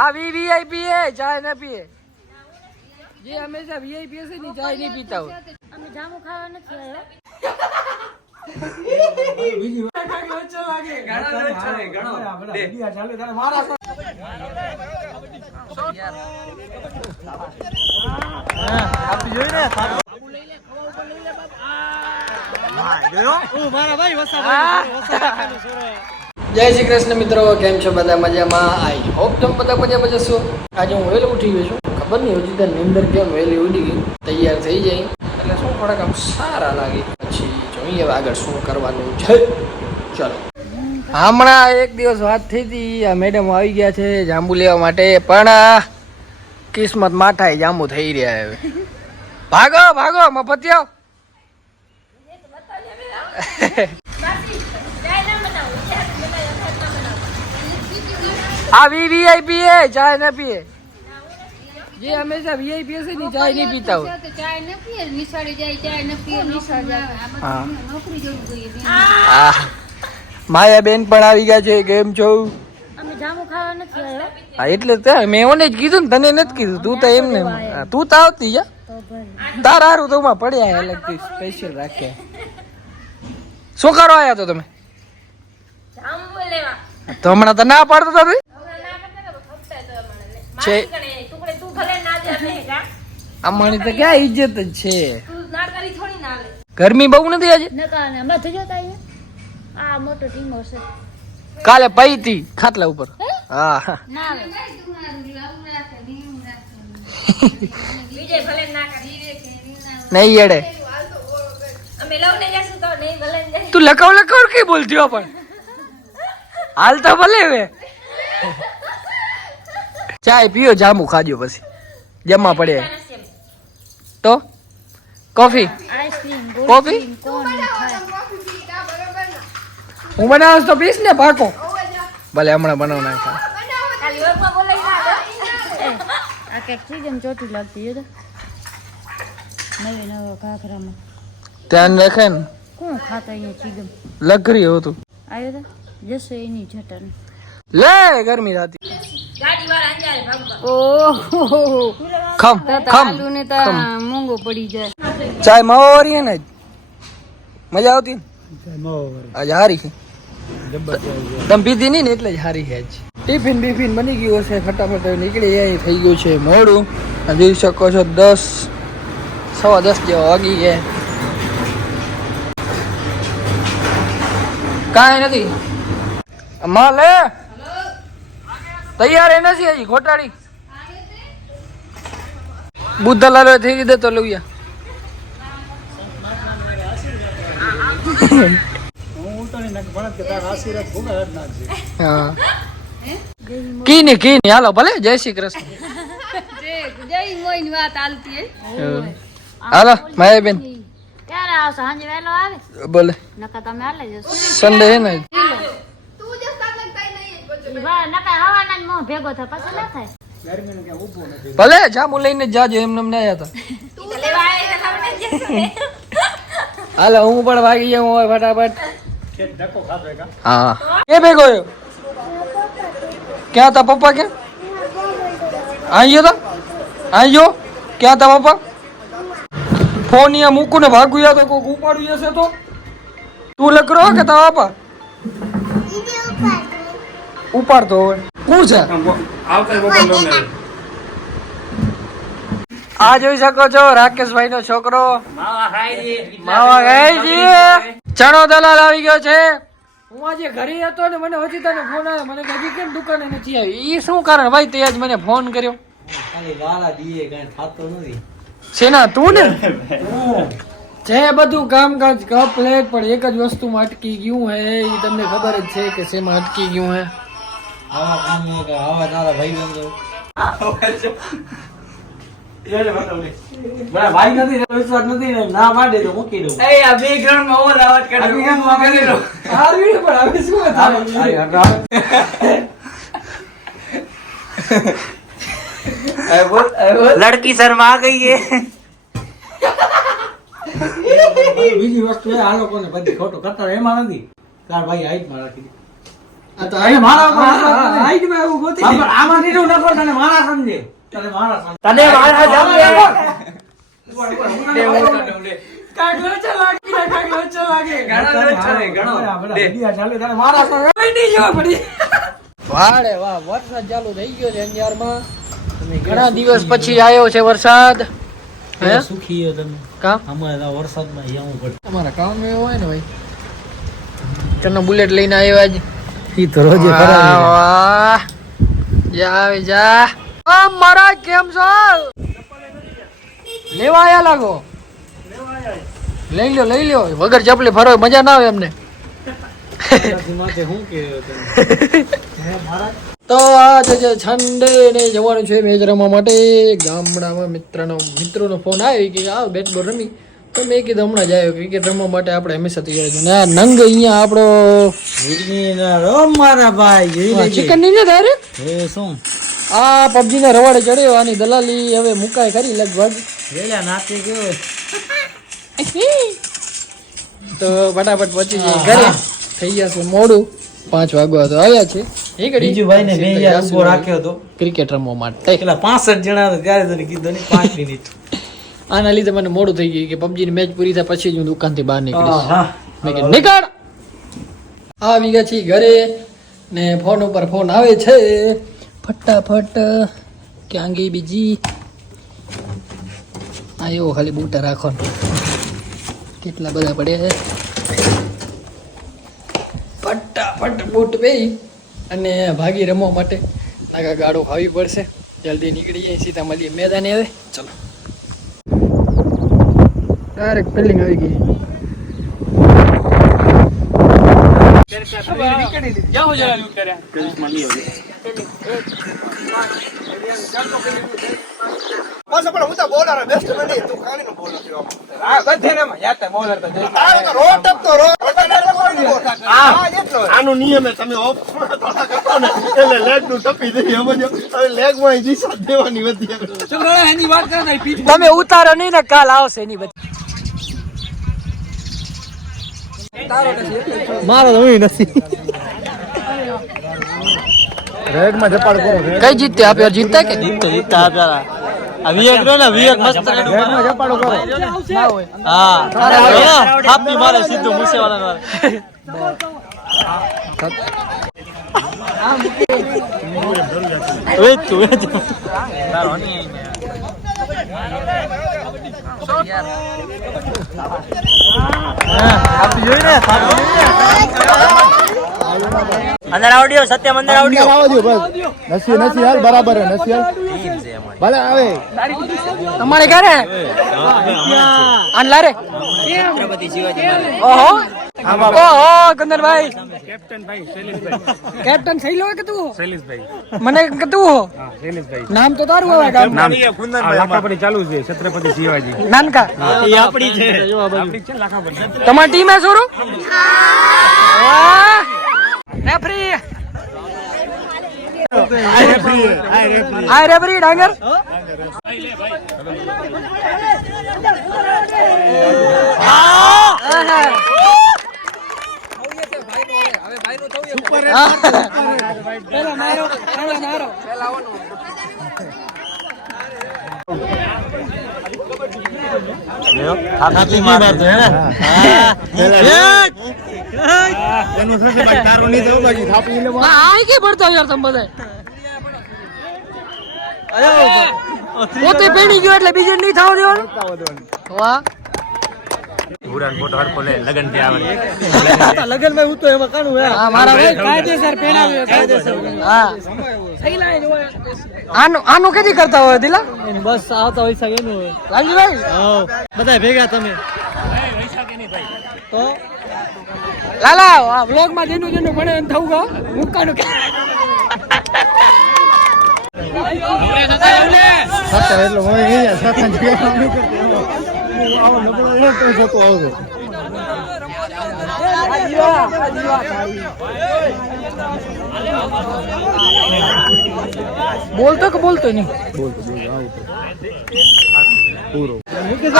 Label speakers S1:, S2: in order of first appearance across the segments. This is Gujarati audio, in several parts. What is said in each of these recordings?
S1: આ વી વીઆઈપી હે ચાય ન પીએ. જે હંમેશા વીઆઈપી હશે ની ચાય નહીં પીતા હોય.
S2: અમે જામો ખાવા નથી આવ્યા.
S1: જય શ્રી કૃષ્ણ મિત્રો, કેમ છો બધા મજામાં? આઈ હોપ તમે બધા મજામાં જશો આજે હું વહેલો ઉઠી ગયો છું. ખબર નહીં, હજી તો નિંદર કેમ વહેલી ઉઠી ગઈ. તૈયાર થઈ જાય. એટલે શું થોડાક આમ સારા લાગે. પછી જોઈએ આગળ શું કરવાનું છે. ચલો. હમણાં એક દિવસ વાત થઈ હતી. આ મેડમ આવી ગયા છે જાંબુ લેવા માટે. પણ કિસ્મત માથાએ જાંબુ થઈ રહ્યા હવે. ભાગો ભાગો મફતિયો આ વી વીઆઈપી હે ચાય ના પીએ. જે હંમેશા વીઆઈપી હશે ને ચાય નહીં પીતા હોય.
S2: ચાય ન પીએ નિશાળે જાય ચાય ન પીએ નિશાળ જાય. નોકરી જવું જોઈએ
S1: માયા બેન પણ આવી ગયા છે કેમ છો?
S2: અમે જામુ ખાવા નથી આવ્યા.
S1: હા એટલે તો મેં ઓને જ કીધું ને તને નથી કીધું. તું તો એમ ને તું તો આવતી જા. તારા હારું તો માં પડ્યા અલગથી સ્પેશિયલ રાખ્યા શું કરવા આવ્યા તો તમે? તો હમણાં તો ના પાડતો હતા તું?
S2: હમણાં ના કરતા કે ખપતા તો અમારે
S1: છે.
S2: અમારી તું ભલે ના જા નહીં કા
S1: આમાંની તો ક્યાં ઇજ્જત જ છે.
S2: તું ના કરી થોડી ના લે.
S1: ગરમી બહુ નથી આજે? કાલે પઈ હતી ખાટલા ઉપર. હા?
S2: ના આવે વિજય ભલે ના કરી.
S1: નહીં એડે
S2: અમે લવને જશું તો
S1: તું લખાવ લખાવ કઈ બોલતી હો પણ? હાલ તો ભલે હવે. ચાય પીઓ જામુ ખાજો પછી. જમવા પડે. તો? કોફી? કોફી? હું બનાવું તો પીસ ને પાકો. ભલે હમણાં બનાવ નાખા.
S2: આ ચોટી લાગતી જો નવી નવો કાકરામાં
S1: ધ્યાન રાખે ને?
S2: કોણ ખાતા અહીંયા ચીગમ
S1: લઘરી હતું.
S2: આવ્યો તો? જશે એની જટન
S1: લે ગરમી થતી. ખમ ખમ
S2: આલુ ને તો મોંઘો પડી જાય.
S1: ચાય માવો વાળી ને મજા આવતી? ને હારી છે. તમે પીધી નહીં ને એટલે જ હારી છે આજ. ટિફિન બિફિન બની ગયું હશે ફટાફટ નીકળી જાય થઈ ગયું છે મોડું. જોઈ શકો છો દસ સવા દસ જેવા વાગી ગયા. કાંઈ નથી. માં લે તૈયાર એ નથી હજી ઘોટાડી બુદ્ધલાલ થઈ ગઈ તો લઉયા હા. કીની હાલો ભલે. જય શ્રી કૃષ્ણ. હાલો માયા બેન બોલે સન્ડે હે ને
S2: વાહ, નકા હવાના જ મોં ભેગો થાય પછી ના થાય
S1: ભલે જામુ લઈને જ જાજો એમને નમને આયા હતા. હાલો હું પણ ભાગી જાઉં હોય ફટાફટ. હા. એ ભેગો ગયો ક્યાં હતા પપ્પા કે? ગયો તા? ગયો? ક્યાં હતા પપ્પા? ફોન અહીંયા મૂકું ને ભાગું યા તો કોઈક ઉપાડ્યું હશે તો? તું લકડો કે તા બાપા ઉપાડતો હોય શું છે? આ જોઈ શકો છો રાકેશભાઈ નો છોકરો ચણો દલાલ આવી ગયો છે. હું આજે ઘરે હતો ને મને હજી તને ફોન આવ્યો. મને હજી કેમ દુકાને નથી આવી? એ શું કારણ? ભાઈ તે આજ મને ફોન કર્યો.
S3: ખાલી ગાળા દીએ કઈ થતું નથી.
S1: શેના તું ને? જે બધું કામકાજ કપ પ્લેટ પણ એક જ વસ્તુમાં અટકી ગયું હે એ તમને ખબર જ છે કે શેમાં અટકી ગયું હે.
S3: આવા કામ ન કર આવા તારા ભાઈ બંધો. લડકી શર્મા
S1: આ
S4: ગઈ
S3: બીજી વસ્તુ આ લોકો ને બધી ખોટું કરતા એમાં નથી. તાર ભાઈ
S1: હાઈટમાં રાખી વાહ વાહ વરસાદ ચાલુ થઈ ગયો છે અંજારમાં. ઘણા દિવસ પછી આવ્યો છે વરસાદ.
S3: સુખી તમે.
S1: કામ
S3: અમારે વરસાદમાં અહીંયા પડે.
S1: તમારા કામ એવું હોય ને ભાઈ. તને બુલેટ લઈને આવ્યો આજ
S3: ઈ તો રોજે
S1: વાહ, વાહ. જા આવે જા. આ મારા કેમ છો? લેવા આયા લાગો. લઈ લ્યો લઈ લ્યો. વગર ચપલી ફરો મજા ના આવે
S3: મારા
S1: તો આજે જે છંડે ને જવાનું છે મેચ રમવા માટે. ગામડામાં મિત્રનો મિત્રોનો ફોન આવ્યો કે આવ બેટ બોલ રમી. તો મેં કીધું હમણાં જ આવ્યો ક્રિકેટ રમવા માટે આપણે હંમેશા તૈયાર છું ને આ નંગ અહીંયા આપણો
S3: મારા ભાઈ
S1: ચિકનની ને તારે?
S3: એ શું?
S1: આ પબજી ના રવાડે ચડ્યો આની દલાલી હવે મુકાય ખરી લગભગ.
S3: વેલા નાચે ગયો
S1: તો ફટાફટ પહોંચી જઈએ ઘરે. થઈ જશે મોડું. પાંચ વાગવા તો આવ્યા છે.
S3: બીજું ભાઈ ને મેં રાખ્યો હતો.
S1: ક્રિકેટ રમવા માટે.
S3: પેલા 65 જણા ત્યારે તને કીધું ને 5 મિનિટ.
S1: આના લીધે મને મોડું થઈ ગયું કે પબજી ની મેચ પૂરી થાય પછી જ હું દુકાનથી બહાર નીકળીશ. નીકળ. આવી ગયા છીએ ઘરે ને ફોન ઉપર ફોન આવે છે. ફટાફટ ક્યાં ગઈ બીજી? આ એવો ખાલી બૂટા રાખો કેટલા બધા પડ્યા છે? ફટાફટ બૂટ પહેરી અને ભાગી રમવા માટે. નાગા ગાડો ખાવી પડશે. જલ્દી નીકળી જાય સીધા મળીએ મેદાને આવે ચલો. તો બિલ્ડિંગ આવી ગઈ.
S5: આનો નિયમ તમે ઓફ થોડા ને એટલે લેગનું ટપી દઈએ હવે લેગમાં દેવાની વધી
S1: તમે ઉતારો નહીં ને કાલ આવશે એની બધી.
S3: મારો તો હું નથી.
S1: કઈ જીતતે? આપ્યો જીતતા કે?
S3: જીતતા હતા આ વિવેક નો ને વિવેક મસ્ત રેડમાં જપાડો કરો.
S1: ના હોય
S3: હા. થાપી મારે સીધું મૂસેવાળા મારે વેચ તું વેચ થાપી જોઈ ને થાપી જોઈ ને
S4: અંદર આવડ્યો હાલ ભલે આવે.
S1: તમારે ક્યારે? આન લારે? ઓહો. ઓહો કંદરભાઈ કેપ્ટન થઈ લો કે તું? મને કે તું હો? નામ તો તારું હવે ગામ.
S6: લાખાપડી ચાલુ છે છત્રપતિ શિવાજી.
S1: નાનકા.
S3: એ આપણી છે.
S1: તમારી ટીમ હે. સોરું રેફરી હાય રેફરી ડાંગર પેલા મારો પેલા મારો. બધા પોતે પેણી ગયો એટલે બીજે નહીં થવા દેવાનું
S6: ઉડાન ફોટો હરખો લે લગનથી આવે.
S3: લગનમાં હું તો એમાં કાણું હે.
S1: હા મારા ભાઈ કાયદેસર પહેરાવ્યો કાયદેસર હા. આનું આનું કેદી કરતા હોય દિલા?
S3: બસ આવતા હોય શકે એનું હોય.
S1: લાલજીભાઈ?
S3: બધા ભેગા તમે. તો?
S1: લાલા આ વ્લોગમાં જેનું જેનું ભણે એમ થવું ગયો મુક્કાનું કે
S3: એટલે હોય ગયા સાતન આવો નબળો તો જતો આવશે
S1: બોલતો કે બોલતો નહીં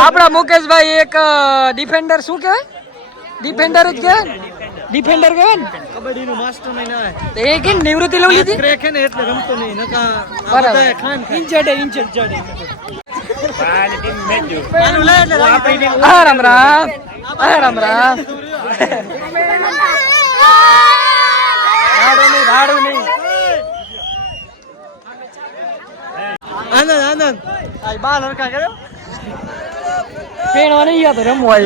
S1: આપણા મુકેશભાઈ એક ડિફેન્ડર શું કહેવાય? ડિફેન્ડર જ કહેવાય ડિફેન્ડર કહેવાય ને?
S3: કબડ્ડી નું માસ્ટર નહીં
S1: એ કેમ નિવૃત્તિ લઈ લીધી?
S3: એટલે રમતો નહીં નકા ઇન્જર્ડ
S1: બરાબર. રામ રામ આ રામ રામ
S3: આનંદ આનંદ. આ બાર હરકા કર્યો
S1: પેણવા નહીં ગયા રમવા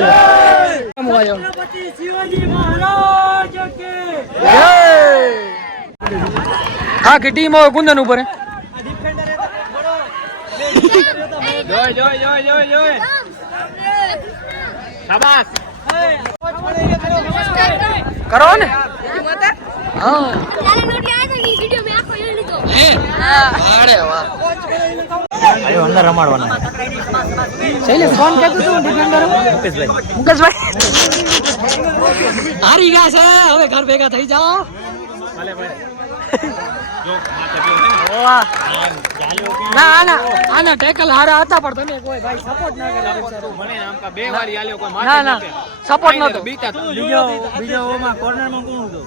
S1: આવ્યો હા. કે ટીમ ઉપર હે.
S6: જોય જોય જોય જોય જોય. શાબાશ.
S1: કરો ને. હા. અરે
S4: અંદર રમાડવાના.
S1: શૈલેષ ફોન કરતો તું ડિફેન્ડર
S4: મુકેશભાઈ
S1: મુકેશભાઈ. હારી ગયા છે. હવે ઘર ભેગા થઈ જાઓ. ના આના આના ટેકલ હારા હતા પણ તમે કોઈ ભાઈ સપોર્ટ ના કર્યો
S6: મને આમ કા બે વારી આલ્યો કોઈ
S1: ના ના. સપોર્ટ નતો
S6: બીતા
S3: બીજો બીજો ઓમાં કોર્નરમાં કોણ હતું?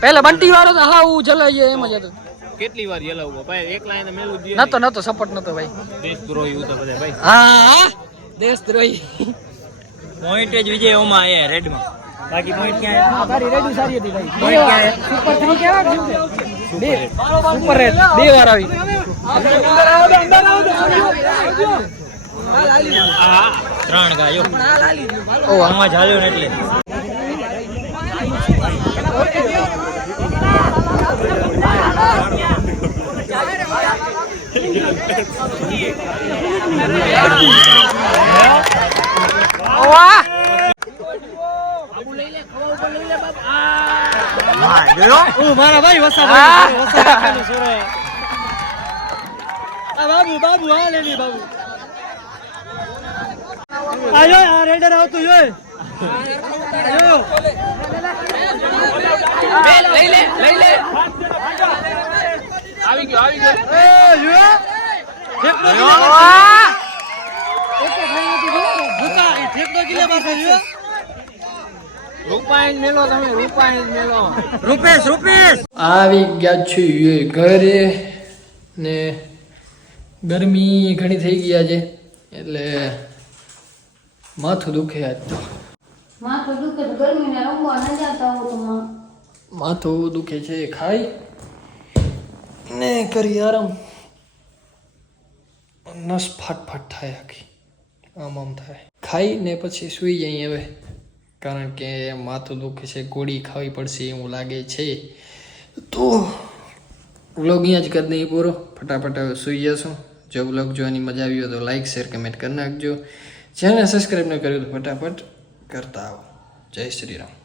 S1: પેલા બંટી વાળો તો હા હું જલાઈએ એમ જ હતો.
S6: કેટલી વાર યલાવું ભાઈ એક લાઈન મેલું દે
S1: નતો નતો સપોર્ટ નતો ભાઈ.
S6: દેશ દ્રોહી ઉતો બધા ભાઈ.
S1: હા હા દેશદ્રોહી.
S4: પોઈન્ટ જ વિજય ઓમાં એ રેડમાં બાકી પોઈન્ટ ક્યાં
S1: તારી રેડી સારી હતી ભાઈ.
S4: Point ક્યાં
S1: સુપર થ્રી કેવા કે બે. સુપર રેડ બે વાર આવી.
S4: હા ત્રણ ગાયો.
S1: ઓ
S4: આમાં ચાલ્યો ને એટલે.
S1: વાહ.
S4: હા. જોયો
S3: ઓ મારા ભાઈ વસા
S1: હા.
S3: ભાઈ વસા કાકાનો છોરો આ બાબુ બાબુ હા લે લે બાબુ. આયો આ રેડર આવતું જોય આયો
S1: લઈ લે લઈ લે
S6: આવી ગયો આવી ગયો
S3: એ જોયો ઠેકડો કિલે ભૂકા ઠેકડો કિલે પાસે જોયો
S6: રૂપાઈ મેલો તમે રૂપાઈ મેલો
S4: રૂપેશ રૂપેશ!
S1: આવી ગયા છીએ ઘરે ને ગરમી ઘણી થઈ ગયા છે એટલે માથું દુખે આજ તો.
S2: માથું દુખે તો ગરમીને રમવા ન જતા હો તો
S1: માથું દુખે છે ખાઈ ને કરી આરામ. નસ ફાટ ફાટ થાય આખી આમ આમ થાય. ખાઈ ને પછી સૂઈ જઈએ હવે. કારણ કે માથું દુખે છે, ગોળી ખાવી પડશે એવું લાગે છે. તો વ્લોગ અહીંયા જ કરી દઈએ પૂરો. ફટાફટ હવે સૂઈ જશું. જો વ્લોગ જોવાની મજા આવી હોય તો લાઇક શેર કમેન્ટ કરી નાખજો. જેને સબસ્ક્રાઈબ ન કર્યું તો ફટાફટ કરતા આવો. જય શ્રી રામ.